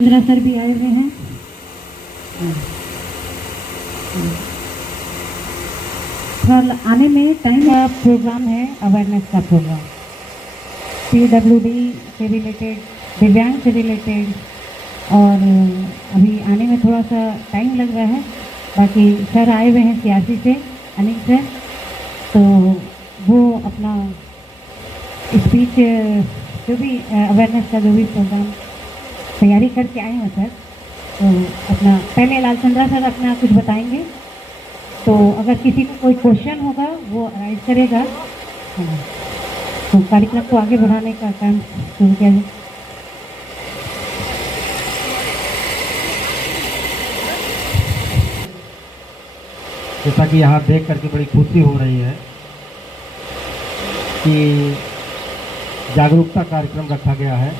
Indira sir भी आए हुए हैं। थोड़ा आने में टाइम का प्रोग्राम है, अवेयरनेस का प्रोग्राम PWD से रिलेटेड, दिव्यांग से रिलेटेड, और अभी आने में थोड़ा सा टाइम लग रहा है। बाकी सर आए हुए हैं सियासी से, अनिल सर, तो वो अपना स्पीच जो भी अवेयरनेस का जो भी प्रोग्राम तैयारी करके आए हैं सर, तो अपना पहले लालचंद्रा सर अपना कुछ बताएंगे, तो अगर किसी को कोई क्वेश्चन होगा वो राइज करेगा। हाँ, तो कार्यक्रम को आगे बढ़ाने का काम शुरू किया जाए। जैसा कि यहाँ देख करके बड़ी खुशी हो रही है कि जागरूकता कार्यक्रम रखा गया है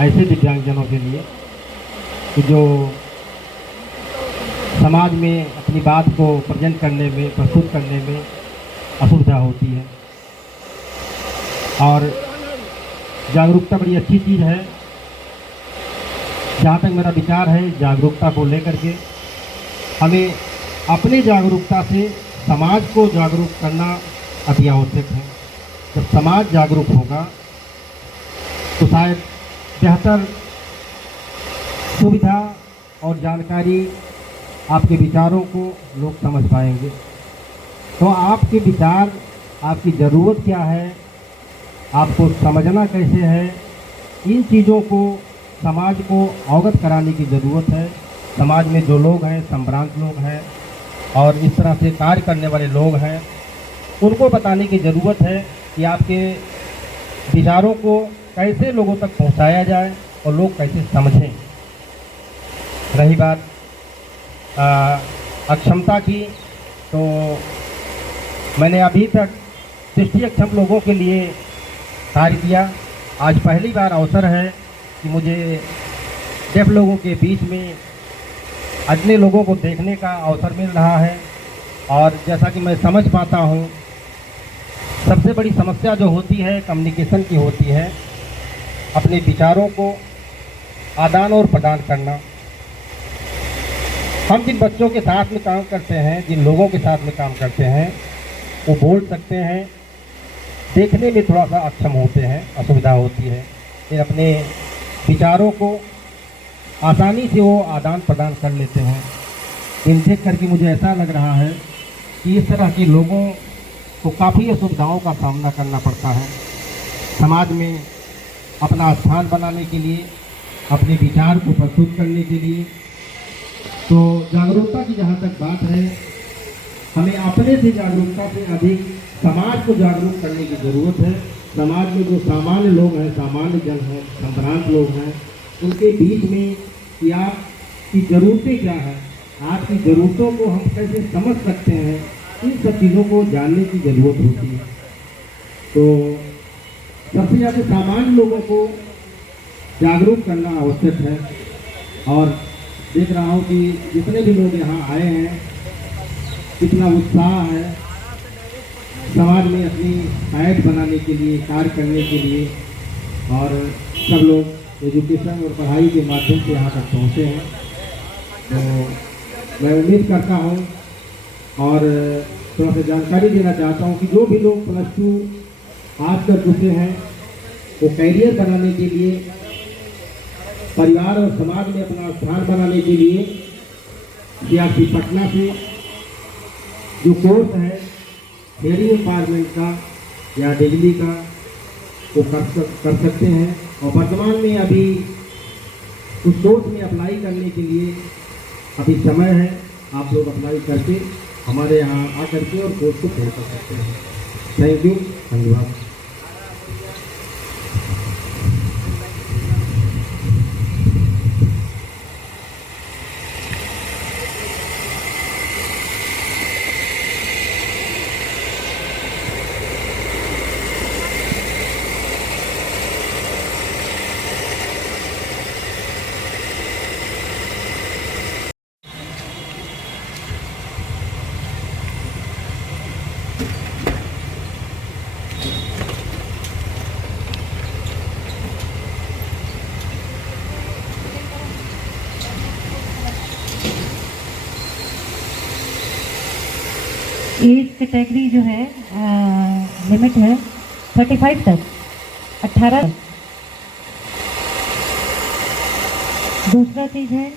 ऐसे दिव्यांगजनों के लिए कि जो समाज में अपनी बात को प्रेजेंट करने में, प्रस्तुत करने में असुविधा होती है। और जागरूकता बड़ी अच्छी चीज़ है। जहाँ तक मेरा विचार है, जागरूकता को लेकर के हमें अपनी जागरूकता से समाज को जागरूक करना अति आवश्यक है। जब समाज जागरूक होगा तो शायद बेहतर सुविधा और जानकारी, आपके विचारों को लोग समझ पाएंगे। तो आपके विचार, आपकी ज़रूरत क्या है, आपको समझना कैसे है, इन चीज़ों को समाज को अवगत कराने की ज़रूरत है। समाज में जो लोग हैं, संभ्रांत लोग हैं और इस तरह से कार्य करने वाले लोग हैं, उनको बताने की ज़रूरत है कि आपके विचारों को कैसे लोगों तक पहुंचाया जाए और लोग कैसे समझें। रही बात अक्षमता की, तो मैंने अभी तक दृष्टि अक्षम लोगों के लिए कार्य किया। आज पहली बार अवसर है कि मुझे डेफ लोगों के बीच में अन्य लोगों को देखने का अवसर मिल रहा है। और जैसा कि मैं समझ पाता हूँ, सबसे बड़ी समस्या जो होती है कम्युनिकेशन की होती है, अपने विचारों को आदान और प्रदान करना। हम जिन बच्चों के साथ में काम करते हैं, जिन लोगों के साथ में काम करते हैं, वो बोल सकते हैं, देखने में थोड़ा सा अक्षम होते हैं, असुविधा होती है, फिर अपने विचारों को आसानी से वो आदान प्रदान कर लेते हैं। इन देख करके मुझे ऐसा लग रहा है कि इस तरह के लोगों को काफ़ी असुविधाओं का सामना करना पड़ता है समाज में अपना स्थान बनाने के लिए, अपने विचार को प्रस्तुत करने के लिए। तो जागरूकता की जहाँ तक बात है, हमें अपने से जागरूकता से अधिक समाज को जागरूक करने की ज़रूरत है। समाज में जो सामान्य लोग हैं, सामान्य जन हैं, संभ्रांत लोग हैं, उनके बीच में कि आपकी ज़रूरतें क्या हैं, आपकी ज़रूरतों को हम कैसे समझ सकते हैं, इन सब चीज़ों को जानने की ज़रूरत होती है। तो सबसे ज़्यादा सामान्य लोगों को जागरूक करना आवश्यक है। और देख रहा हूँ कि जितने भी लोग यहाँ आए हैं, कितना उत्साह है समाज में अपनी ऐड बनाने के लिए, कार्य करने के लिए। और सब लोग एजुकेशन और पढ़ाई के माध्यम से यहाँ तक पहुँचे हैं। तो मैं उम्मीद करता हूँ और थोड़ा सा जानकारी देना चाहता हूँ कि जो भी लोग +2 पास कर चुके हैं, वो कैरियर बनाने के लिए, परिवार और समाज में अपना स्थान बनाने के लिए CRC पटना से जो कोर्स है डेयरी एम्पावरमेंट का या डिग्री का, वो कर सकते हैं। और वर्तमान में अभी उस कोर्स में अप्लाई करने के लिए अभी समय है। आप लोग अप्लाई करके हमारे यहाँ आकर के और कोर्स को पूरा कर सकते हैं। थैंक यू, धन्यवाद। एज कैटेगरी जो है लिमिट है 35 तक, 18। दूसरा चीज़ है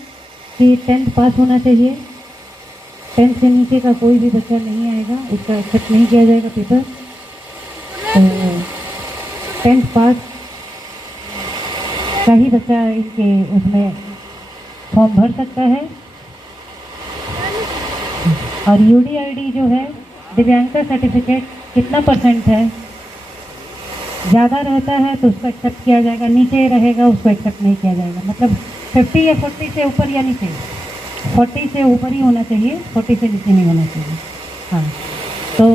कि 10th पास होना चाहिए। 10th से नीचे का कोई भी बच्चा नहीं आएगा, उसका एक्सेप्ट नहीं किया जाएगा पेपर। तो 10th पास का ही बच्चा इनके उसमें फॉर्म भर सकता है। और यूडीआईडी जो है, दिव्यांगता सर्टिफिकेट कितना % है, ज़्यादा रहता है तो उसको एक्सेप्ट किया जाएगा, नीचे रहेगा उसको एक्सेप्ट नहीं किया जाएगा। मतलब 50 या 40 से ऊपर या नीचे, 40 से ऊपर ही होना चाहिए, 40 से नीचे नहीं होना चाहिए। हाँ, तो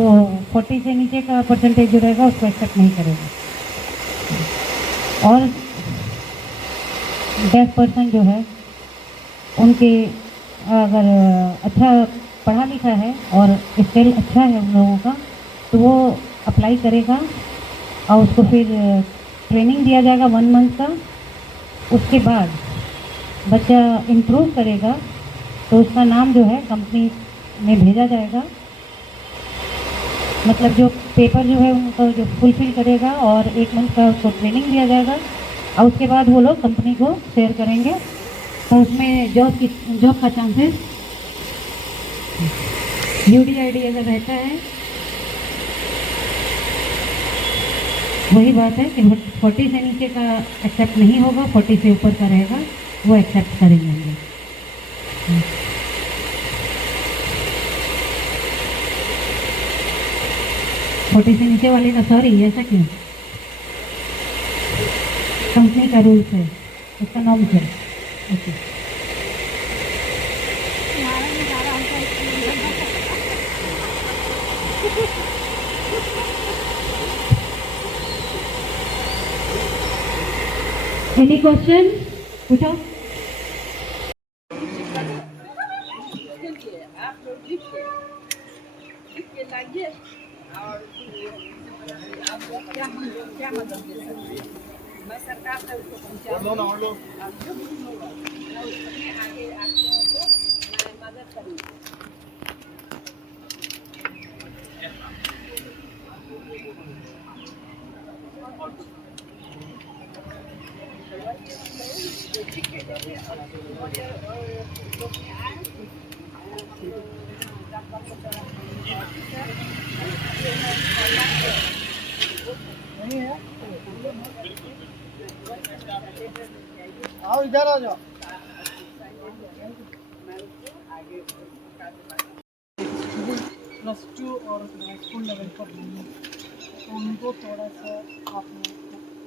40 से नीचे का % जो रहेगा उसको एक्सेप्ट नहीं करेगा। और 10% जो है उनके अगर अच्छा पढ़ा लिखा है और स्किल अच्छा है उन लोगों का, तो वो अप्लाई करेगा और उसको फिर ट्रेनिंग दिया जाएगा 1 मंथ का। उसके बाद बच्चा इम्प्रूव करेगा तो उसका नाम जो है कंपनी में भेजा जाएगा। मतलब जो पेपर जो है उनको जो फुलफिल करेगा और 1 मंथ का उसको ट्रेनिंग दिया जाएगा और उसके बाद वो लोग कंपनी को शेयर करेंगे। तो उसमें जॉब का चांसेस, यूडीआईडी अगर रहता है, वही बात है कि 40 से नीचे का एक्सेप्ट नहीं होगा, 40 से ऊपर का रहेगा वो एक्सेप्ट करेंगे। 40 से नीचे वाले का सॉरी, ऐसा क्यों? कंपनी का रूल्स है, उसका नॉर्म्स है। ओके, एनी क्वेश्चन पूछो। क्या मदद दे सकती है? मैं सरकार से उसको पहुँचा आगे आप लोगों को मैं मदद करूँगी। आओ इधर आ जाओ। +2 और स्कूल लेवल पर नहीं, तो उनको थोड़ा सा आप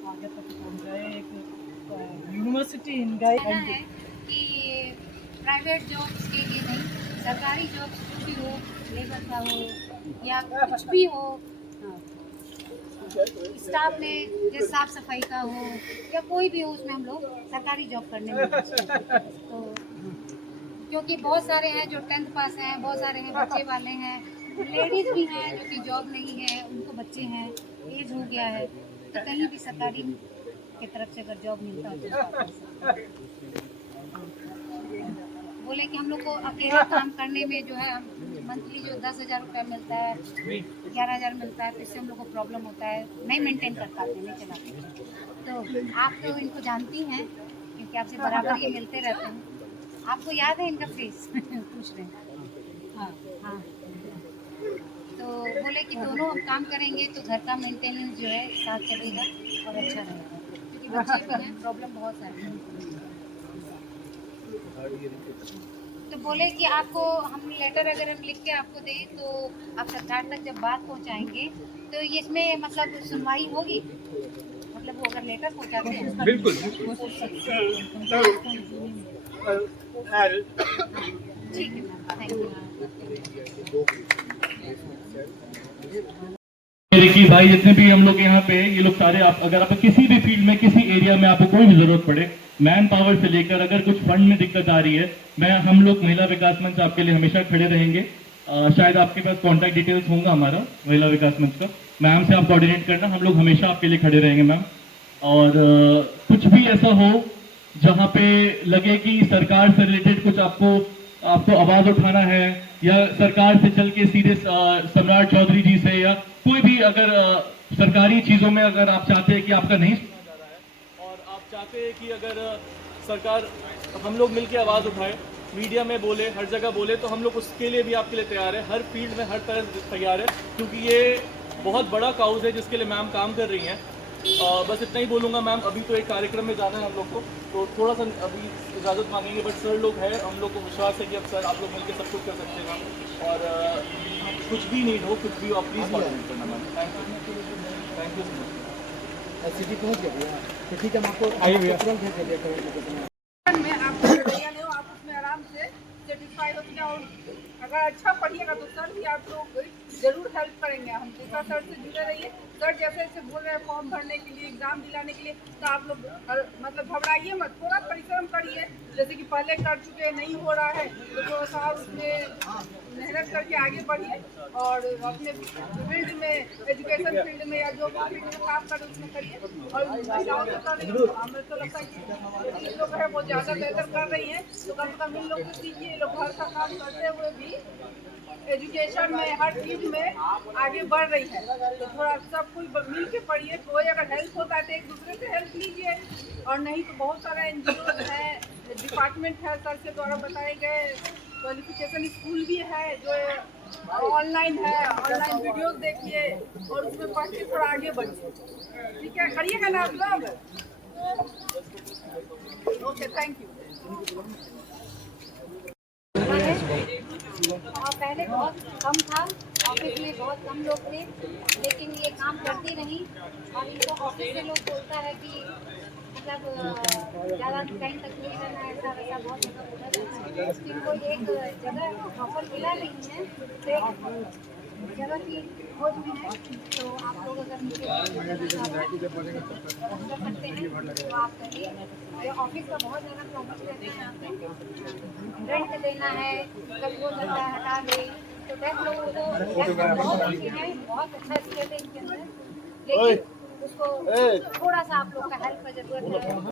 आगे तक पहुँचाए। एक यूनिवर्सिटी इनका कहना है कि प्राइवेट जॉब्स के लिए नहीं, सरकारी जॉब्स जो भी हो, लेबर का हो या कुछ भी हो, स्टाफ में जैसे साफ सफाई का हो या कोई भी हो, उसमें हम लोग सरकारी जॉब करने में तो क्योंकि बहुत सारे हैं जो 10th पास हैं, बहुत सारे हैं बच्चे वाले हैं, लेडीज़ भी हैं जो कि जॉब नहीं है, उनको बच्चे हैं, एज हो गया है, तो कहीं भी सरकारी की तरफ से अगर जॉब मिलता है तो बोले कि हम लोग को अकेला काम करने में जो है मंथली जो 10,000 रुपया मिलता है, 11,000 मिलता है, तो इससे हम लोग को प्रॉब्लम होता है, नहीं मेंटेन कर पाते, नहीं चलाते। तो आप तो इनको जानती हैं क्योंकि आपसे बराबर ये मिलते रहते हैं, आपको याद है इनका फेस? पूछ रहे हैं। हाँ हाँ, तो बोले कि दोनों हम काम करेंगे तो घर का मेंटेनेंस जो है साथ चलेगा और अच्छा रहेगा, क्योंकि बच्चे भी हैं, प्रॉब्लम बहुत सारी है। तो बोले कि आपको हम लेटर अगर हम लिख के आपको दें तो आप सरकार तक जब बात पहुंचाएंगे तो ये इसमें मतलब सुनवाई होगी, मतलब वो अगर लेटर पहुंचाते हैं बिल्कुल ठीक है मैम, थैंक यू। कि भाई जितने भी हम लोग यहाँ पे ये लोग सारे, आप अगर आप किसी भी फील्ड में किसी एरिया में आपको कोई भी जरूरत पड़े, मैन पावर से लेकर अगर कुछ फंड में दिक्कत आ रही है, हम लोग महिला विकास मंच आपके लिए हमेशा खड़े रहेंगे। शायद आपके पास कॉन्टैक्ट डिटेल्स होगा हमारा महिला विकास मंच का, मैम से आप कोऑर्डिनेट करना, हम लोग हमेशा आपके लिए खड़े रहेंगे मैम। और कुछ भी ऐसा हो जहाँ पे लगे कि सरकार से रिलेटेड कुछ आपको आपको आवाज उठाना है या सरकार से चल के सीधे सम्राट चौधरी जी से या कोई भी अगर सरकारी चीजों में अगर आप चाहते हैं कि आपका नहीं सुना जा रहा है और आप चाहते हैं कि अगर सरकार हम लोग मिलकर आवाज उठाए, मीडिया में बोले, हर जगह बोले, तो हम लोग उसके लिए भी आपके लिए तैयार है, हर फील्ड में हर तरह से तैयार है, क्योंकि ये बहुत बड़ा काउज है जिसके लिए मैम काम कर रही हैं। बस इतना ही बोलूँगा मैम, अभी तो एक कार्यक्रम में जाना है हम लोग को, तो थोड़ा सा अभी इजाज़त मांगेंगे, बट सर लोग हैं, हम लोग को विश्वास है कि अब सर आप लोग मिलकर सब कुछ कर सकते हैं मैम, और कुछ भी नीड हो, कुछ भी हो, आप प्लीज़ कॉल करना ma'am. Thank you so much. City पहुँच गया तो ठीक है, हम आपको आइए तुरंत भेज देंगे। में आपको लड़ाइयाँ नहीं हो, आप उसमें आराम से सेटिस्फाई हो जाओ। अगर अच्छा पढ़िएगा तो सर भी आप लोग जरूर हेल्प करेंगे। हम दूसरा सर से जुड़े रहिए, सर जैसे जैसे बोल रहे हैं फॉर्म भरने के लिए, एग्जाम दिलाने के लिए, तो आप लोग मतलब घबराइए मत, थोड़ा परिश्रम करिए। जैसे कि पहले कर चुके, नहीं हो रहा है तो थोड़ा सा उसमें मेहनत करके आगे बढ़िए और अपने फील्ड में, एजुकेशन फील्ड में या जो भी फील्ड में काम करें उसमें करिए। और महिलाओं से कर रही हूँ, हमें तो लगता है कि ये लोग है वो ज़्यादा बेहतर कर रही हैं, तो कम से कम इन लोग को सीखिए। लोग घर का काम करते हुए भी एजुकेशन में हर चीज में आगे बढ़ रही है, तो थोड़ा सब कोई मिल के पढ़िए। कोई अगर हेल्प होता है तो एक दूसरे से हेल्प लीजिए, और नहीं तो बहुत सारा NGO है, डिपार्टमेंट है सर के द्वारा बताए गए, क्वालिफिकेशन स्कूल भी है जो ऑनलाइन है, ऑनलाइन वीडियोस देखिए और उसमें पढ़ के थोड़ा आगे बढ़िए। ठीक है, करिएगा ना आप लोग? Okay, thank you. और पहले बहुत कम था, ऑफिस में बहुत कम लोग थे, लेकिन ये काम करती रही। और इनको ऑफिस से लोग बोलता है कि मतलब ज़्यादा टाइम तक नहीं रहना, ऐसा वैसा बहुत जगह बोला जाता है। इनको एक जगह ऑफर मिला नहीं है, तो एक जगह की खोज में है, तो आप लोग अगर मुझे कर सकते हैं तो आप करिए। ये ऑफिस का बहुत ज़्यादा प्रॉब्लम रहता है, यहाँ पे रेंट देना है, कभी हो सकता है हटा दे, तो 10 लोगों को बहुत अच्छे हैं, बहुत अच्छा स्किल है इनके अंदर, लेकिन उसको थोड़ा सा आप लोग का हेल्प का जरूरत है।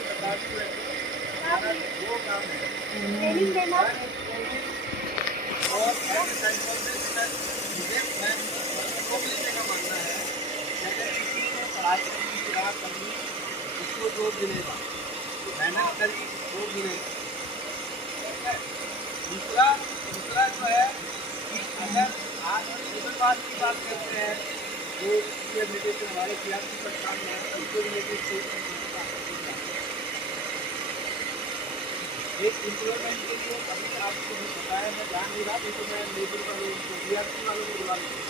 भी बता भी रहे थे, हमारा वो काम है। ट्रेनिंग देना और ऐसे टाइम पर मैं रोक लेने का मानना है कि अगर किसी ने पढ़ाई करनी फिलहाल करनी उसको जो मिलेगा, मेहनत करी वो मिलेगा। ठीक है। दूसरा दूसरा जो है कि अगर आज हम लेबर बात की बात करते हैं, जो रिलेटेड हमारे सियासी प्रस्थान में है उनके रिलेटेड कोई एक इम्प्रूवमेंट के लिए अभी आपको भी पता है, मैं ध्यान नहीं रहा, नहीं तो मैं लेबर वालों को सीआरसी वालों को बुला लूँगा।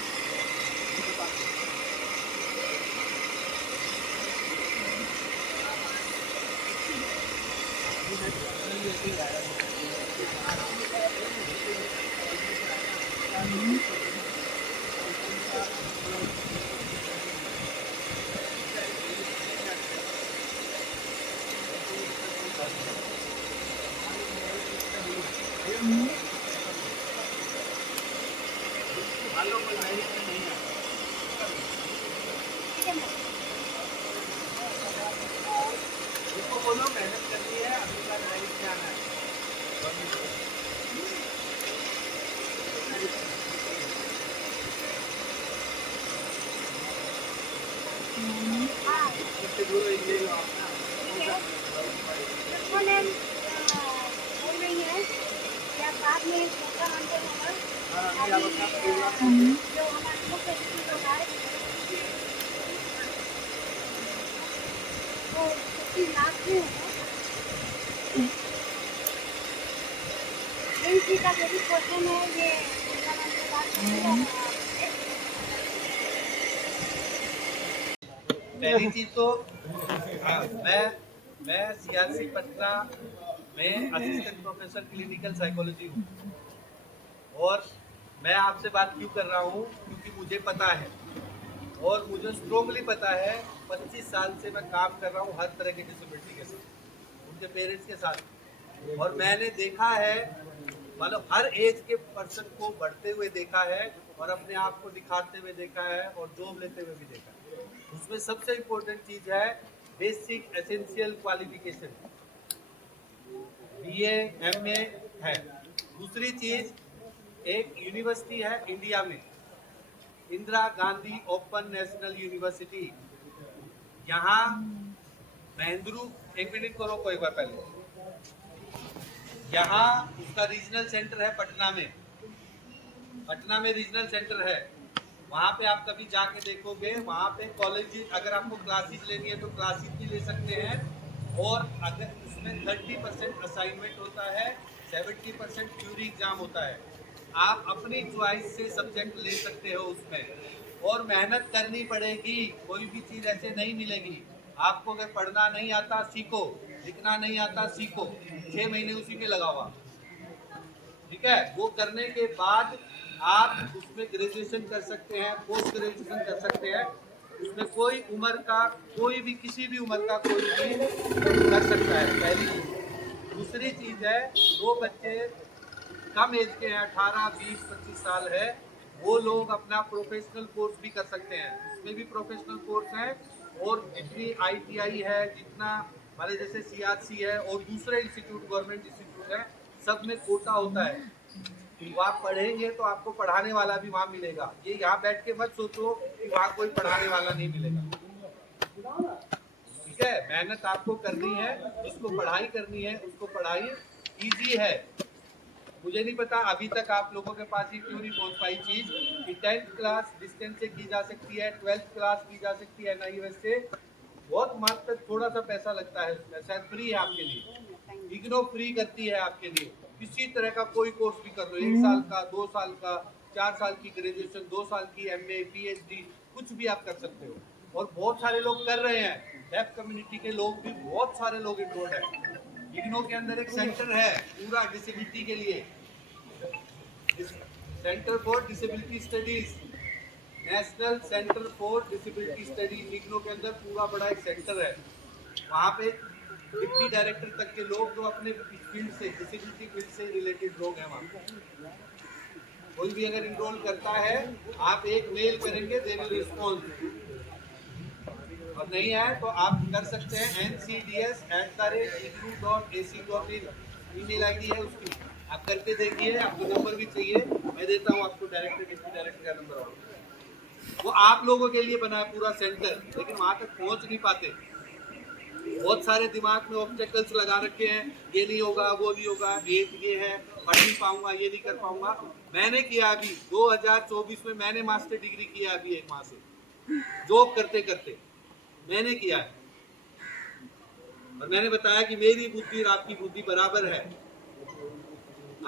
इसको बोलो मेहनत करनी है, अगली बार मेहनत से आना है। इससे बोलो ये लो आप ना। बोल रही है या बाद में प्रोग्राम अंदर होगा हाँ, आप अपना प्रोग्राम जो हमारे मुख्य सचिव होगा वो 25 लाख में होगा। एनसी का जो भी क्वेश्चन है ये प्रोग्राम अंदर बात करेंगे। पहली चीज तो मैं सीआरसी पटना में असिस्टेंट प्रोफेसर क्लिनिकल साइकोलॉजी हूँ और मैं आपसे बात क्यों कर रहा हूँ क्योंकि मुझे पता है और मुझे स्ट्रोंगली पता है 25 साल से मैं काम कर रहा हूँ हर तरह की डिसेबिलिटी के साथ, उनके पेरेंट्स के साथ, और मैंने देखा है मतलब हर एज के पर्सन को बढ़ते हुए देखा है और अपने आप को दिखाते हुए देखा है और जॉब लेते हुए भी देखा है। उसमें सबसे इम्पोर्टेंट चीज है basic essential qualification, BA MA है। दूसरी चीज एक यूनिवर्सिटी है इंडिया में, Indira Gandhi open national university, यहाँ महेंद्रू एक मिनट को रोको एक बार पहले, यहाँ उसका रीजनल सेंटर है पटना में रीजनल सेंटर है। वहाँ पे आप कभी जाके देखोगे, वहाँ पे कॉलेज अगर आपको क्लासेस लेनी है तो क्लासेस भी ले सकते हैं और अगर उसमें 30% असाइनमेंट होता है, 70% थ्योरी एग्जाम होता है। आप अपनी चॉइस से सब्जेक्ट ले सकते हो उसमें और मेहनत करनी पड़ेगी, कोई भी चीज़ ऐसे नहीं मिलेगी। आपको अगर पढ़ना नहीं आता सीखो, लिखना नहीं आता सीखो, 6 महीने उसी में लगा हुआ, ठीक है। वो करने के बाद आप उसमें ग्रेजुएशन कर सकते हैं, पोस्ट ग्रेजुएशन कर सकते हैं, उसमें कोई उम्र का कोई भी किसी भी उम्र का कोई भी कर सकता है, पहली चीज। दूसरी चीज है वो बच्चे कम एज के हैं, 18, 20, 25 साल है, वो लोग अपना प्रोफेशनल कोर्स भी कर सकते हैं, उसमें भी प्रोफेशनल कोर्स है और जितनी ITI है, जितना हमारे जैसे CRC है और दूसरे इंस्टीट्यूट गवर्नमेंट इंस्टीट्यूट है, सब में कोटा होता है। तो आप पढ़ेंगे तो आपको पढ़ाने वाला भी वहाँ मिलेगा। ये यहाँ बैठ के मत सोचो कि वहाँ कोई पढ़ाने वाला नहीं मिलेगा, ठीक है। मेहनत आपको करनी है, जिसको पढ़ाई करनी है उसको पढ़ाई इजी है। मुझे नहीं पता अभी तक आप लोगों के पास ही क्यों नहीं पहुँच पाई चीज़ कि 10th क्लास डिस्टेंस से की जा सकती है, 12th क्लास की जा सकती है NIUS से, बहुत मात्र थोड़ा सा पैसा लगता है उसमें, शायद फ्री है आपके लिए, इग्नो फ्री करती है आपके लिए। किसी तरह का कोई कोर्स भी कर लो, 1 साल का, 2 साल का, 4 साल की ग्रेजुएशन, 2 साल की MA PhD, कुछ भी आप कर सकते हो और बहुत सारे लोग कर रहे हैं। डेफ कम्युनिटी के लोग भी बहुत सारे लोग इनरोल्ड है। इग्नो के अंदर एक सेंटर है पूरा डिसेबिलिटी के लिए, centre for disability studies, national centre for disability studies, IGNOU के अंदर पूरा बड़ा एक सेंटर है। वहाँ पे डिप्टी डायरेक्टर तक के लोग जो अपने फील्ड से, डिसेबिलिटी फील्ड से रिलेटेड लोग हैं वहाँ। कोई भी अगर इनरोल करता है, आप एक मेल करेंगे, दे विल रिस्पॉन्ड। और नहीं है तो आप कर सकते हैं ncds@edu.ac.in ईमेल आईडी है उसकी, आप करके देखिए। आपको नंबर भी चाहिए, मैं देता हूँ आपको, डायरेक्टर का नंबर और वो आप लोगों के लिए बना है पूरा सेंटर, लेकिन वहाँ तक पहुँच नहीं पाते। बहुत सारे दिमाग में ऑब्स्टेकल्स लगा रखे हैं, ये नहीं होगा, वो नहीं होगा, एज ये है, पढ़ नहीं पाऊंगा, ये नहीं कर पाऊंगा। मैंने किया अभी 2024 में, मैंने मास्टर डिग्री किया अभी 1 माह से जॉब करते करते मैंने किया है, और मैंने बताया कि मेरी बुद्धि और आपकी बुद्धि बराबर है।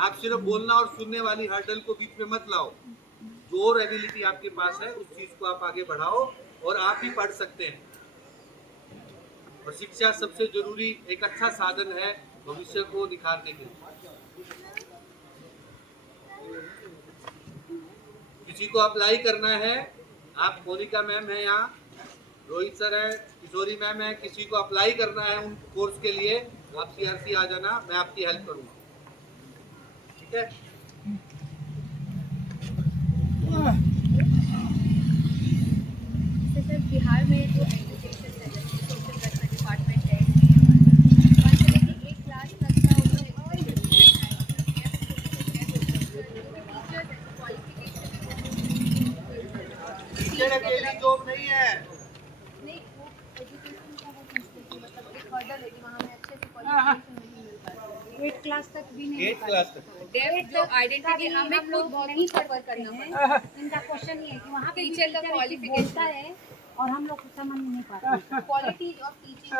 आप सिर्फ बोलना और सुनने वाली हर्डल को बीच में मत लाओ। जो और एबिलिटी आपके पास है उस चीज को आप आगे बढ़ाओ, और आप भी पढ़ सकते हैं। और शिक्षा सबसे जरूरी एक अच्छा साधन है भविष्य को निखारने के लिए। किसी को अप्लाई करना है, आप मोनिका मैम है यहाँ, रोहित सर है, किशोरी मैम है, किसी को अप्लाई करना है उन कोर्स के लिए, आप CRC आ जाना, मैं आपकी हेल्प करूँगा। ठीक है। सर बिहार में जो एजुकेशन है, सोशल वेलफेयर डिपार्टमेंट है, 1 से लेकर 8 क्लास तक का टीचर अकेली जॉब नहीं है। नहीं, वो एजुकेशन का वो मतलब एक हर्डल है कि वहाँ में अच्छे से क्वालिफिकेशन नहीं मिल पाता है। 8 क्लास तक भी नहीं 8 क्लास तक डेविड जो आइडेंटिटी हमें खुद बहुत नहीं कुछ सफर करना पड़ता है। इनका क्वेश्चन ये है कि वहाँ पे टीचर का qualification बोलता है और हम लोग समझ नहीं पाते। क्वालिटी ऑफ टीचिंग,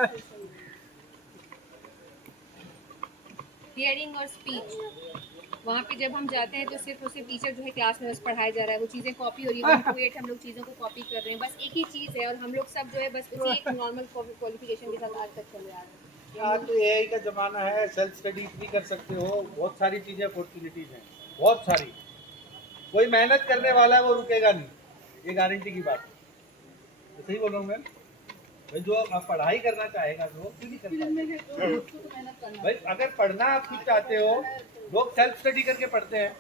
हियरिंग और स्पीच, वहाँ पे जब हम जाते हैं तो सिर्फ और सिर्फ टीचर जो है क्लास में बस पढ़ाया जा रहा है, वो चीज़ें कॉपी हो रही है, 1 to 8 हम लोग चीज़ों को कॉपी कर रहे हैं, बस एक ही चीज़ है, और हम लोग सब जो है बस उसी एक नॉर्मल क्वालिफिकेशन के साथ आज तक चले आ रहे हैं। आज तो AI का जमाना है, सेल्फ स्टडीज भी कर सकते हो, बहुत सारी चीजें अपॉर्चुनिटीज हैं, बहुत सारी। कोई मेहनत करने वाला है वो रुकेगा नहीं, ये गारंटी की बात है। तो सही बोल रहा हूँ मैं भाई, जो आप पढ़ाई करना चाहेगा वो क्यों नहीं करता भाई। अगर पढ़ना आप खुद चाहते हो, लोग सेल्फ स्टडी करके पढ़ते हैं,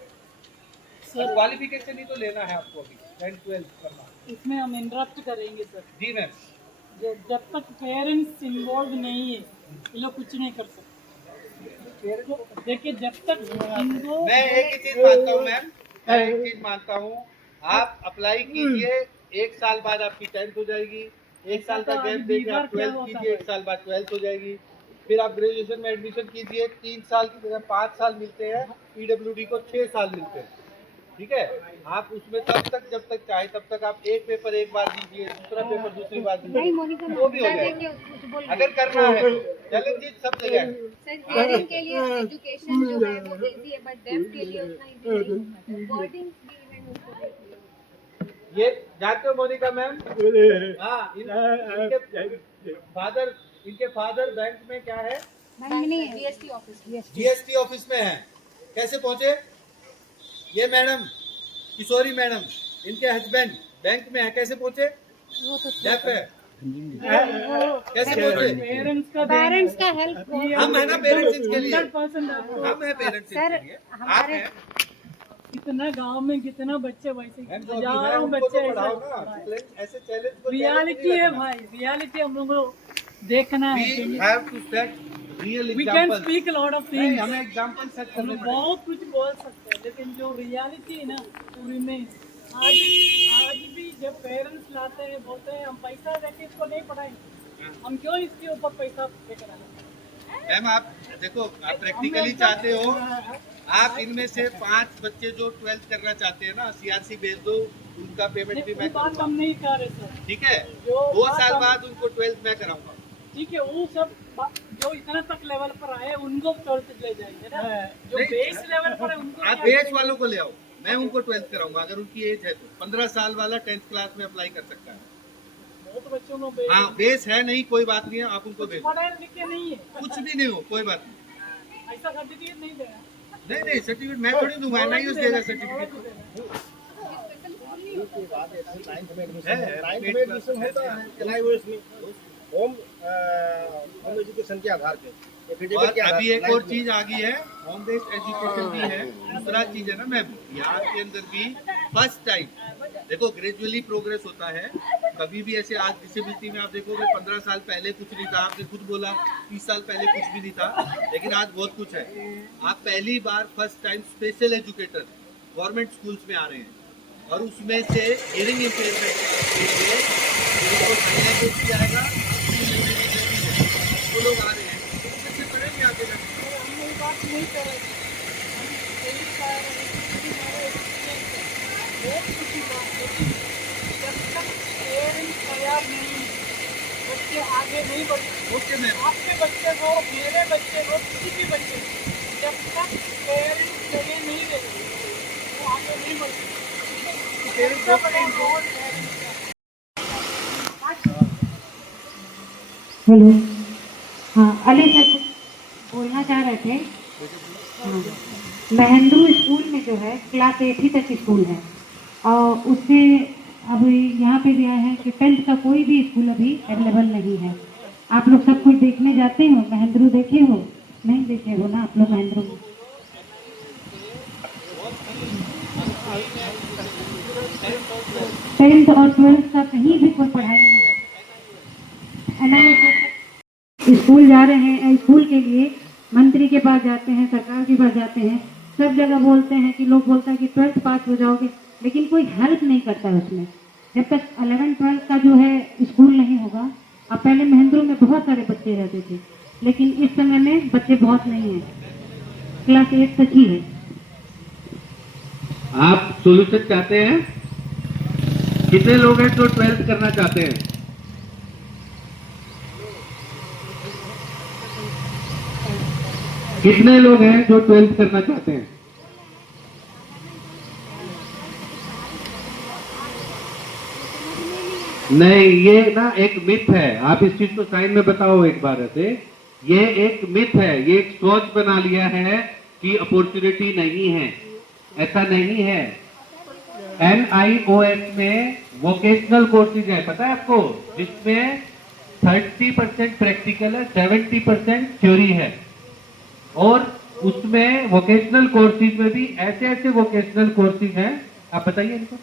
क्वालिफिकेशन ही तो लेना है आपको अभी 10th 12th करना। इसमें हम इंटरप्ट करेंगे सर। जी मैम। जब तक पेरेंट्स इन्वॉल्व नहीं है ये लोग कुछ नहीं कर सकते। देखिए जब तक इनको मैं एक ही चीज मानता हूँ मैम, मैं एक चीज मानता हूँ, आप अप्लाई कीजिए, 1 साल बाद आपकी 10th हो जाएगी, 1 साल का गैप देके आप 12th कीजिए, 1 साल बाद 12th हो जाएगी, फिर आप ग्रेजुएशन में एडमिशन कीजिए, 3 साल की जगह 5 साल मिलते हैं, PWD को 6 साल मिलते हैं। ठीक है, आप उसमें तब तक जब तक चाहे तब तक आप एक पेपर एक बार दीजिए, दूसरा पेपर दूसरी बार दीजिए, वो भी हो जाएगा। अगर करना है, चैलेंजेस सब जगह है। सर हियरिंग के लिए एजुकेशन जो है वो इजी है, बट डेफ के लिए उतना इजी नहीं है। वर्डिंग्स भी इवन उनको देख लो। ये जानते हो मोनिका मैम? हाँ, इनके फादर बैंक में क्या है? GST ऑफिस GST ऑफिस में है। कैसे पहुंचे? ये मैडम, किशोरी मैडम, इनके हस्बैंड बैंक में है, कैसे पहुंचे? वो तो डेफ है। कैसे पहुंचे? पेरेंट्स का हेल्प हम है ना पेरेंट्स के लिए, 100% हम है पेरेंट्स के सर, लिए, आप हमारे हैं। कितना गांव में कितना बच्चे वैसे मैम, जो अभी है, हजारों उनको बच्चे तो पढ़ाओ ना, ऐसे चैलेंज को रियलिटी है भाई, रियलिटी हम लोगों को देखना है। We have to set real We can examples. speak a lot of नहीं, things. हमें एग्जाम्पल सेट हम करने लोग पड़ेंगे। बहुत कुछ बोल सकते हैं, लेकिन जो रियलिटी है ना वो रिमेन। आज भी जब पेरेंट्स लाते हैं बोलते हैं हम पैसा देके इसको नहीं पढ़ाएंगे, हम क्यों इसके ऊपर पैसा पे कराएंगे? मैम आप देखो, आप प्रैक्टिकली चाहते हो, आप इनमें से 5 बच्चे जो 12th करना चाहते हैं ना, CRC भेज दो, उनका पेमेंट भी वो मैं बात करूँगा। हम नहीं कर रहे सर। ठीक है, जो 2 बात साल हम- बाद उनको 12th मैं कराऊंगा। ठीक है, वो सब जो इतना तक लेवल पर आए उनको 12th ले जाएंगे ना, जो नहीं, बेस लेवल पर है उनको आप क्या बेस वालों को ले आओ, मैं उनको 12th कराऊंगा। अगर उनकी एज है तो 15 साल वाला 10th क्लास में अप्लाई कर सकता है। बहुत बच्चों को बेस हाँ, बेस है नहीं, कोई बात नहीं है, आप उनको भेजो, पढ़े लिखे नहीं है, कुछ भी नहीं हो, कोई बात नहीं। ऐसा सर्टिफिकेट नहीं देगा। नहीं सर्टिफिकेट मैं थोड़ी दूंगा, नहीं उस देगा सर्टिफिकेट। होम एजुकेशन के आधार पे और अभी एक और चीज आ गई है, होम बेस्ड एजुकेशन भी है। दूसरा चीज है ना मैम, बिहार के अंदर भी फर्स्ट टाइम, देखो ग्रेजुअली प्रोग्रेस होता है, कभी भी ऐसे आज डिसेबिलिटी में आप देखोगे 15 साल पहले कुछ नहीं था, आपने खुद बोला 30 साल पहले कुछ भी नहीं था, लेकिन आज बहुत कुछ है। आप पहली बार first time special educator government schools में आ रहे हैं और उसमें से हियरिंग इम्पेयरमेंट जाएगा वो लोग आ रहे हैं, कैसे पढ़ेंगे आगे जाके? बात नहीं करेंगे, बहुत खुशी बात है। जब तक पेरेंट्स तैयार नहीं, बच्चे आगे नहीं बढ़ते। ओके मैम, आपके बच्चे को, मेरे बच्चे को, किसी भी बच्चे को, जब तक पेरेंट्स जगह नहीं देते वो आगे नहीं बढ़ते। पेरेंट्स सबसे बड़ा रोल है। हेलो, हाँ अली सर बोलना चाह रहे थे। हाँ, महेंद्रू स्कूल में जो है क्लास 8 तक स्कूल है और उससे अब यहाँ पे भी आए हैं कि 10th का कोई भी स्कूल अभी अवेलेबल नहीं है। आप लोग सब कुछ देखने जाते हो, महेंद्रू देखे हो? नहीं देखे हो ना आप लोग महेंद्रू? 10th और 12th का कहीं भी कोई पढ़ाई नहीं है। स्कूल जा रहे हैं, स्कूल के लिए मंत्री के पास जाते हैं, सरकार के पास जाते हैं, सब जगह बोलते हैं कि लोग बोलते हैं कि 12th पास हो जाओगे, लेकिन कोई हेल्प नहीं करता उसमें। जब तक 11 12 का जो है स्कूल नहीं होगा। अब पहले महेंद्रू में बहुत सारे बच्चे रहते थे, लेकिन इस समय में बच्चे बहुत नहीं हैं, क्लास 8 तक ही है। आप सोल्यूशन चाहते हैं? कितने लोग हैं जो 12th करना चाहते हैं? कितने लोग हैं जो 12th करना चाहते हैं? नहीं, ये ना एक मिथ है। आप इस चीज को साइन में बताओ एक बार ऐसे। ये एक मिथ है, ये एक सोच बना लिया है कि अपॉर्चुनिटी नहीं है। ऐसा नहीं है। NIOS में वोकेशनल कोर्सेज है, पता है आपको, जिसमें 30% प्रैक्टिकल है, 70% थ्योरी है। और उसमें वोकेशनल कोर्सेज में भी ऐसे ऐसे वोकेशनल कोर्सेज हैं, आप बताइए इनको।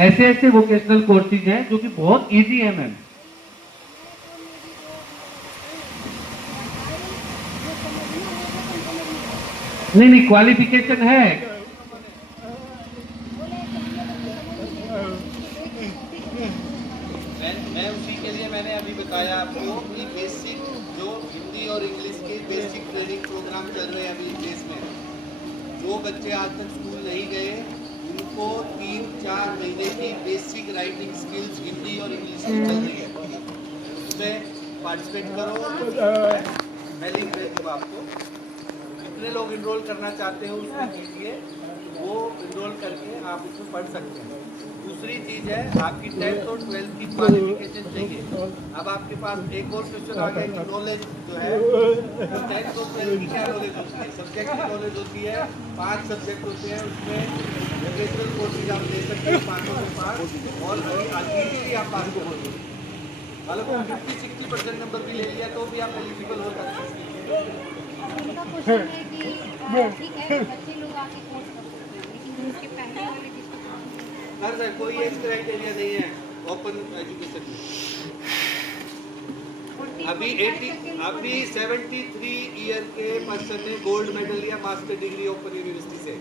ऐसे ऐसे वोकेशनल कोर्सेज हैं जो कि बहुत इजी है मैम। नहीं, क्वालिफिकेशन है। मैं उसी के लिए मैंने अभी बताया आपको कि बेसिक जो हिंदी और इंग्लिश के बेसिक ट्रेनिंग प्रोग्राम चल रहे हैं अभी देश में। जो बच्चे आज तक स्कूल नहीं गए उनको 3-4 महीने की बेसिक राइटिंग स्किल्स हिंदी और इंग्लिश में चल रही है। उसमें पार्टिसिपेट करो, मैं लिंक दे दूँगा आपको। कितने लोग इनरोल करना चाहते हो उसमें कीजिए, वो इनरोल करके आप उसमें पढ़ सकते हैं। दूसरी चीज़ है, आपकी 10th और 12th की क्वालिफिकेशन चाहिए। अब आपके पास एक और क्वेश्चन आ गया कि नॉलेज जो है 10th और 12th की क्या नॉलेज होती है? सब्जेक्ट की नॉलेज होती है। 5 सब्जेक्ट होते हैं, उसमें वोकेशनल कोर्सेज आप ले सकते हैं 5 के पास, और अभी आप पास करोगे। मतलब 50-60% नंबर भी ले लिया तो भी आप एलिजिबल हो सकते हैं। उनका क्वेश्चन है कि ठीक है बच्चे लोग आके कोर्स कर सकते हैं, लेकिन उसके पहले वाले जिसको सर कोई एज क्राइटेरिया नहीं है ओपन एजुकेशन में। अभी 73 ईयर के पर्सन ने गोल्ड मेडल लिया, मास्टर डिग्री ओपन यूनिवर्सिटी से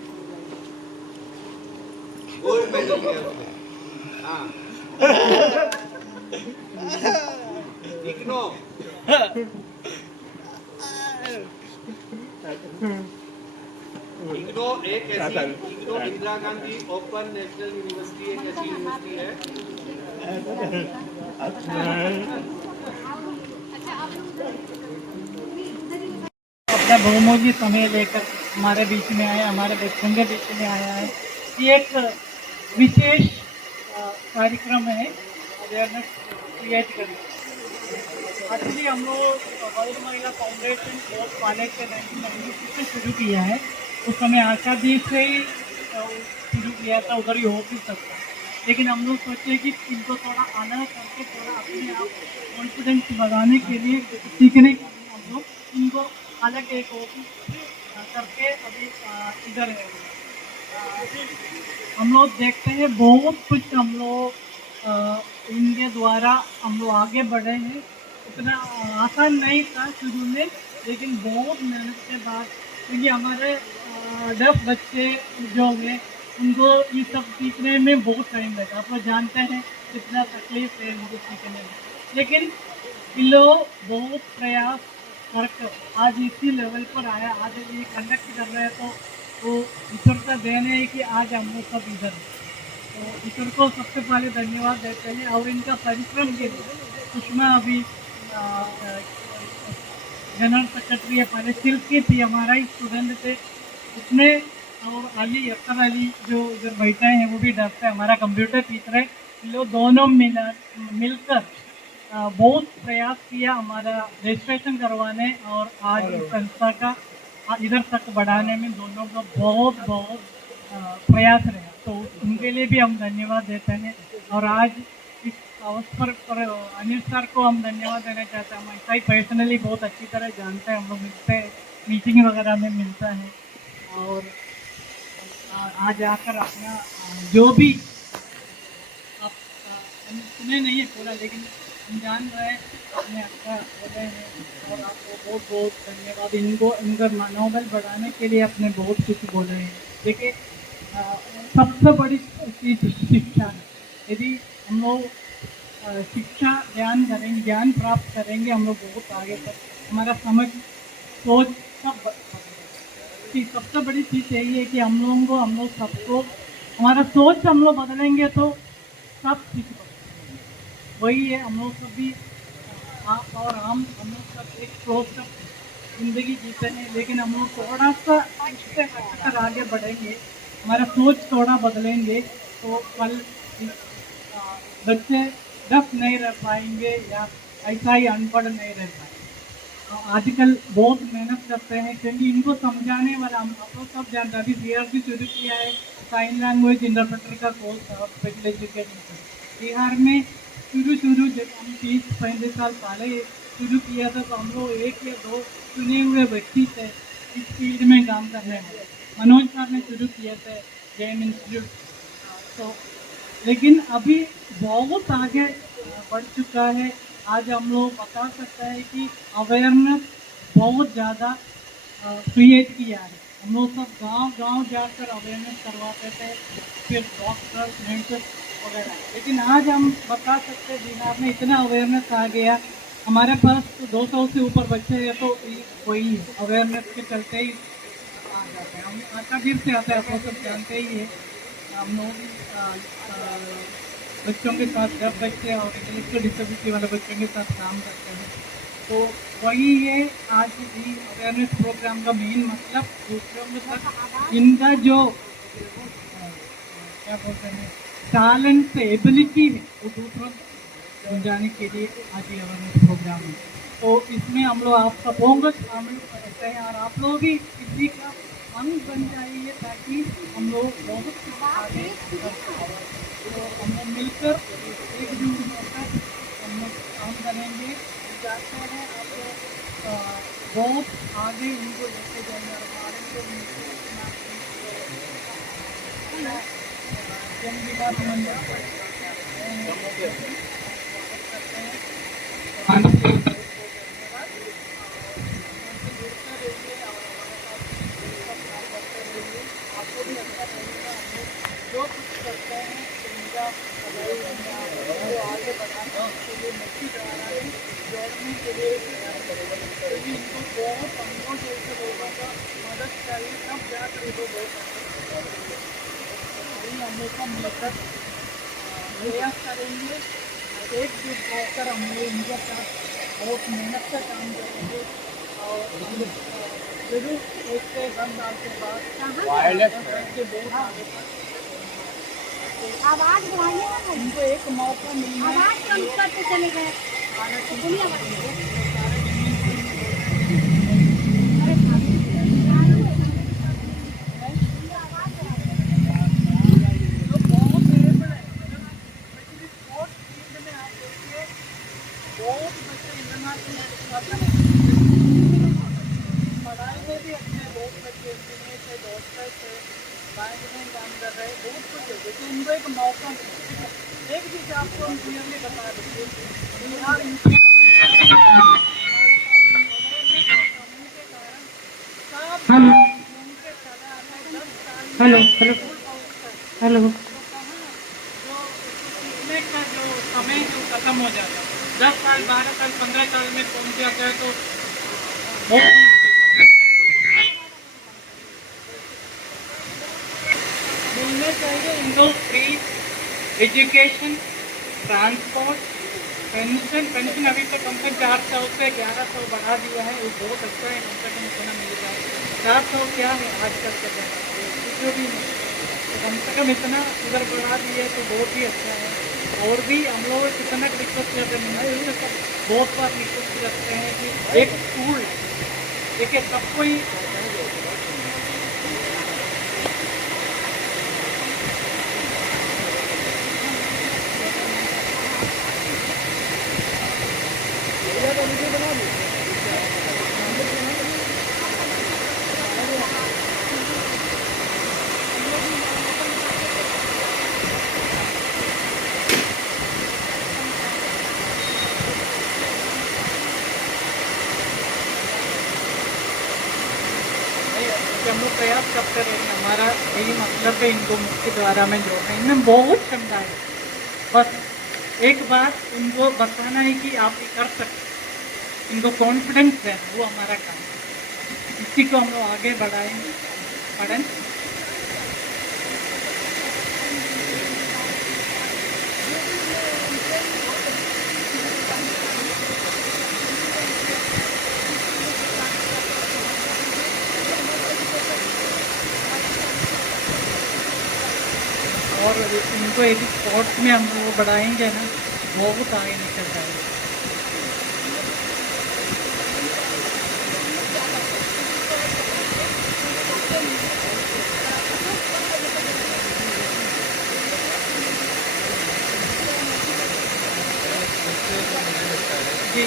गोल्ड मेडल लिया उसने। हाँ, इग्नो इग्नो एक ऐसी IGNOU Indira Gandhi open national university एक ऐसी यूनिवर्सिटी है। अपना बहुमूल्य समय लेकर हमारे बीच में आया, हमारे बच्चों के बीच में आया है। ये एक विशेष कार्यक्रम है अवेयरनेस क्रिएट करने। एक्चुअली हम लोग वर्ल्ड महिला फाउंडेशन पोस्ट पायलट के 1996 में शुरू किया है। उस समय आशा दी से ही शुरू किया था, उधर ही हो भी सकता, लेकिन हम लोग सोचे कि इनको थोड़ा आना करके थोड़ा अपने आप कॉन्फिडेंस बढ़ाने के लिए, सीखने के लिए हम लोग इनको अलग एक ऑफिस करके अभी इधर है। हम लोग देखते हैं बहुत कुछ हम लोग इनके द्वारा हम लोग आगे बढ़े हैं। इतना आसान नहीं था शुरू में, लेकिन बहुत मेहनत के बाद, क्योंकि हमारे डेफ बच्चे जो हैं उनको ये सब सीखने में बहुत टाइम लगा। आप लोग जानते हैं कितना तकलीफ है इनको सीखने में, लेकिन इन लोग बहुत प्रयास करके आज इसी लेवल पर आया। आज ये कंडक्ट कर रहे हैं तो वो ईश्वर का देन है कि आज हम लोग सब इधर हैं। तो ईश्वर को सबसे पहले धन्यवाद देते हैं, और इनका परिश्रम के लिए सुषमा अभी जनरल सेक्रेटरी है, पहले सिल्क की थी, हमारा ही स्टूडेंट थे उसने, और अली अख्तर अली जो इधर बैठे हैं वो भी डरते हैं, हमारा कंप्यूटर टीचर है। इन लोग दोनों मिलकर बहुत प्रयास किया हमारा रजिस्ट्रेशन करवाने और आज इस संस्था का इधर तक बढ़ाने में दोनों का बहुत बहुत प्रयास रहा। तो उनके लिए भी हम धन्यवाद देते हैं। और आज इस अवसर पर अनिल सर को हम धन्यवाद देना चाहते हैं। हम ऐसा ही पर्सनली बहुत अच्छी तरह जानते हैं, हम लोग मिलते हैं, मीटिंग वगैरह में मिलता है, और आज आकर अपना जो भी आप हम सुने नहीं है पूरा, लेकिन हम जान रहे हैं अपने अच्छा बोले हैं, और आपको बहुत बहुत धन्यवाद। इनको इनका मनोबल बढ़ाने के लिए अपने बहुत कुछ बोले हैं। देखिए सबसे बड़ी चीज़ शिक्षा है। यदि हम लोग शिक्षा ज्ञान प्राप्त करेंगे, हम लोग बहुत आगे तक हमारा समझ सोच सब सबसे बड़ी चीज़ यही है कि हम लोग सबको हमारा सोच हम लोग बदलेंगे तो सब ठीक बदलेंगे। वही है, हम लोग सभी आप और हम लोग सब एक सोच जिंदगी जीते हैं, लेकिन हम लोग थोड़ा सा इससे हटकर आगे बढ़ेंगे, हमारा सोच थोड़ा बदलेंगे तो कल बच्चे डफ नहीं रह पाएंगे या ऐसा ही अनपढ़ नहीं रह पाएंगे। आजकल बहुत मेहनत करते हैं, क्योंकि इनको समझाने वाला हम आप लोग सब जानते हैं। अभी CRC शुरू किया है, साइन लैंग्वेज इंटरप्रेटर का कोर्स स्पेशल एजुकेशन बिहार में। शुरू जब हम 30-35 साल पहले शुरू किया था तो हम लोग 1 या 2 चुने हुए व्यक्ति थे इस फील्ड में काम करने में। मनोज सर ने शुरू किया था जैन इंस्टीट्यूट, तो लेकिन अभी बहुत आगे बढ़ चुका है। आज हम लोग बता सकते हैं कि अवेयरनेस बहुत ज़्यादा क्रिएट किया है। हम लोग सब गांव जाकर अवेयरनेस करवाते थे, फिर डॉक्टर नर्सेस वगैरह, लेकिन आज हम बता सकते हैं बिहार में इतना अवेयरनेस आ गया। हमारे पास तो 200 से ऊपर बच्चे हैं, तो वही अवेयरनेस के चलते ही आ जाते हैं। हम आकाशीर से आते हैं, आप लोग सब जानते ही है। हम लोग बच्चों के साथ, जब बच्चे और इंटेलेक्चुअल डिसेबिलिटी वाले बच्चों के साथ काम करते हैं, तो वही है आज भी अवेयरनेस प्रोग्राम का मेन मतलब। दूसरों तक इनका जो क्या बोलते हैं टैलेंट से एबिलिटी है वो दूसरों तक जाने के लिए आज ये अवेयरनेस प्रोग्राम है। तो इसमें हम लोग आप सब होंगे शामिल करते हैं, और आप लोग भी इसी का अंग बन जाइए ताकि हम लोग बहुत आगे तो हम लोग मिलकर एकजुट होकर हम लोग काम करेंगे। चाहते हैं आप लोग बहुत आगे इनको लेके जाएंगे, और हमारे को विकास मंडल आपको भी अच्छा लगेगा। जो कुछ करते हैं इनका आगे बढ़ाने के लिए मस्ती करा रहे हैं, जोड़ने के लिए क्योंकि इनको बहुत हम जैसे लोगों का मदद चाहिए, तब जाकर इनको बहुत हम लोग का मिलकर प्रयास करेंगे, एकजुट होकर हम लोग इनके साथ बहुत मेहनत से काम करेंगे। और जरूर 1 से 10 साल के बाद वायरलेस के बहुत आगे आवाज बढ़ाइए ना, इनको एक मौका मिलना है। आवाज कम करते चले गए। पढ़ाई में भी अच्छे बहुत बच्चे इंजीनियर थे, डॉक्टर थे, बैंक में काम कर रहे हैं, बहुत कुछ है, लेकिन उनको एक मौका मिले। एक चीज़ आपको हम क्लियरली बता देंगे, Bihar hello hello hello hello सीखने का जो समय जो खत्म हो जाता है, 10 साल 12 साल 15 साल में पहुंच जाता है, तो मिलने चाहिए इनको फ्री एजुकेशन, ट्रांसपोर्ट, पेंशन अभी तो कम से कम 400 से 1100 बढ़ा दिया है, वो बहुत अच्छा है, कम से कम इतना मिल जाए। 400 क्या है आजकल के समय जो भी नहीं, तो कम से कम इतना उधर बढ़ा दिए तो बहुत ही अच्छा है। और भी हम लोग कितना रिक्वेस्ट करते हैं, बहुत बार रिक्वेस्ट करते हैं कि एक स्कूल देखिए सबको ही हम लोग प्रयास करते रहेंगे। हमारा यही मतलब है इनको मुख्य द्वारा में जोड़ना। इनमें बहुत क्षमता है, बस एक बात उनको बताना है कि आप ये कर सकते, इनको कॉन्फिडेंस है, वो हमारा काम है। इसी को हम लोग आगे बढ़ाएंगे। पढ़ें और इनको यदि स्पोर्ट्स में हम लोग बढ़ाएंगे ना, बहुत आगे निकल जाएगा। जी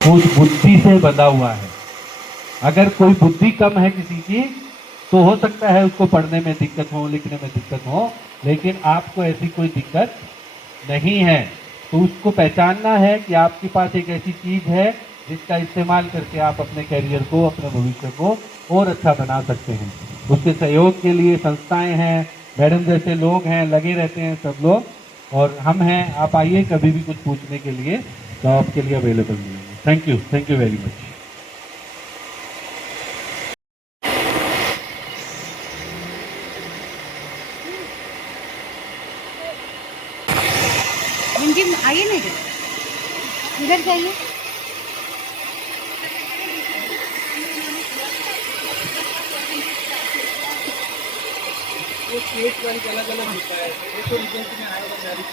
कुछ बुद्धि से बंधा हुआ है। अगर कोई बुद्धि कम है किसी की, तो हो सकता है उसको पढ़ने में दिक्कत हो, लिखने में दिक्कत हो, लेकिन आपको ऐसी कोई दिक्कत नहीं है। तो उसको पहचानना है कि आपके पास एक ऐसी चीज है जिसका इस्तेमाल करके आप अपने करियर को, अपने भविष्य को और अच्छा बना सकते हैं। उसके सहयोग के लिए संस्थाएं हैं, मैडम जैसे लोग हैं, लगे रहते हैं सब लोग, और हम हैं। आप आइए कभी भी कुछ पूछने के लिए, तो आपके लिए अवेलेबल मिलेंगे। Thank you very much. जी आइए ना इधर जाइए। वो स्टेट वाइज अलग अलग होता है, ये तो रिजल्ट में आएगा जारी।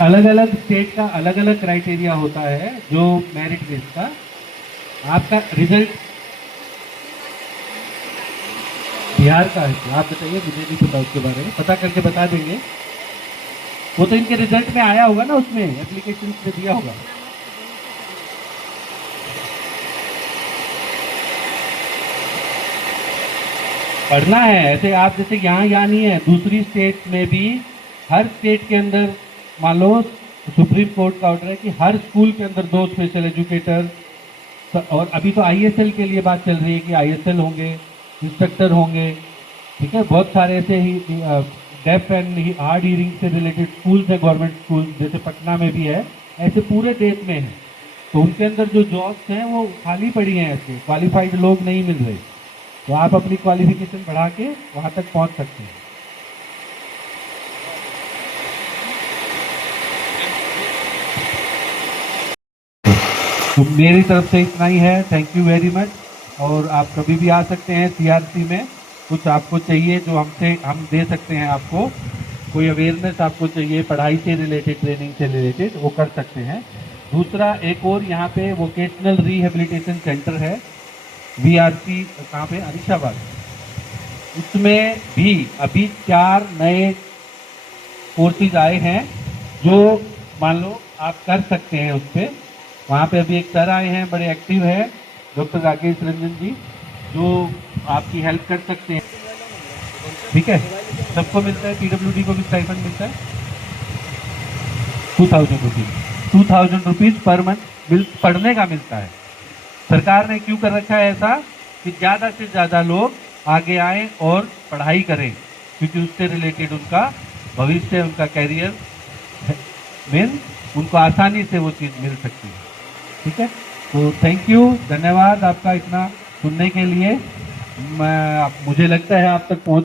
अलग अलग स्टेट का अलग अलग क्राइटेरिया होता है जो मेरिट बेस का। आपका रिजल्ट बिहार का है, आप बताइए, मुझे नहीं पता उसके बारे में, पता करके बता देंगे। वो तो इनके रिजल्ट में आया होगा ना, उसमें एप्लीकेशन में दिया होगा। पढ़ना है ऐसे, आप जैसे यहाँ नहीं है, दूसरी स्टेट में भी हर स्टेट के अंदर मान लो सुप्रीम कोर्ट का ऑर्डर है कि हर स्कूल के अंदर 2 स्पेशल एजुकेटर, और अभी तो आईएसएल के लिए बात चल रही है कि आईएसएल होंगे, इंस्ट्रक्टर होंगे, ठीक है। बहुत सारे ऐसे ही डेफ एंड हार्ड हियरिंग से रिलेटेड स्कूल्स है, गवर्नमेंट स्कूल जैसे पटना में भी है, ऐसे पूरे देश में है। तो उनके अंदर जो जॉब्स हैं वो खाली पड़ी हैं, ऐसे क्वालिफाइड लोग नहीं मिल रहे। तो आप अपनी क्वालिफिकेशन बढ़ा के वहाँ तक पहुँच सकते हैं। तो मेरी तरफ से इतना ही है। Thank you very much. और आप कभी भी आ सकते हैं सीआरसी में, कुछ आपको चाहिए जो हम दे सकते हैं आपको, कोई अवेयरनेस आपको चाहिए पढ़ाई से रिलेटेड, ट्रेनिंग से रिलेटेड, वो कर सकते हैं। दूसरा एक और यहाँ पे वोकेशनल रिहेबिलिटेशन सेंटर है, वीआरसी, कहाँ पे, अनिशाबाद। उसमें भी अभी 4 नए कोर्सेज आए हैं जो मान लो आप कर सकते हैं उस पर। वहाँ पे अभी एक सर आए हैं, बड़े एक्टिव है, डॉक्टर राकेश रंजन जी, जो आपकी हेल्प कर सकते हैं। ठीक है, सबको मिलता है, पीडब्ल्यूडी को भी स्टाइपेंड मिलता है 2000 रुपीज़, 2000 रुपीज़ पर मंथ पढ़ने का मिलता है। सरकार ने क्यों कर रखा है ऐसा कि ज़्यादा से ज़्यादा लोग आगे आए और पढ़ाई करें, क्योंकि उससे रिलेटेड उनका भविष्य, उनका कैरियर में उनको आसानी से वो चीज़ मिल सकती है। ठीक है, तो थैंक यू, धन्यवाद आपका इतना सुनने के लिए। मुझे लगता है आप तक पहुँच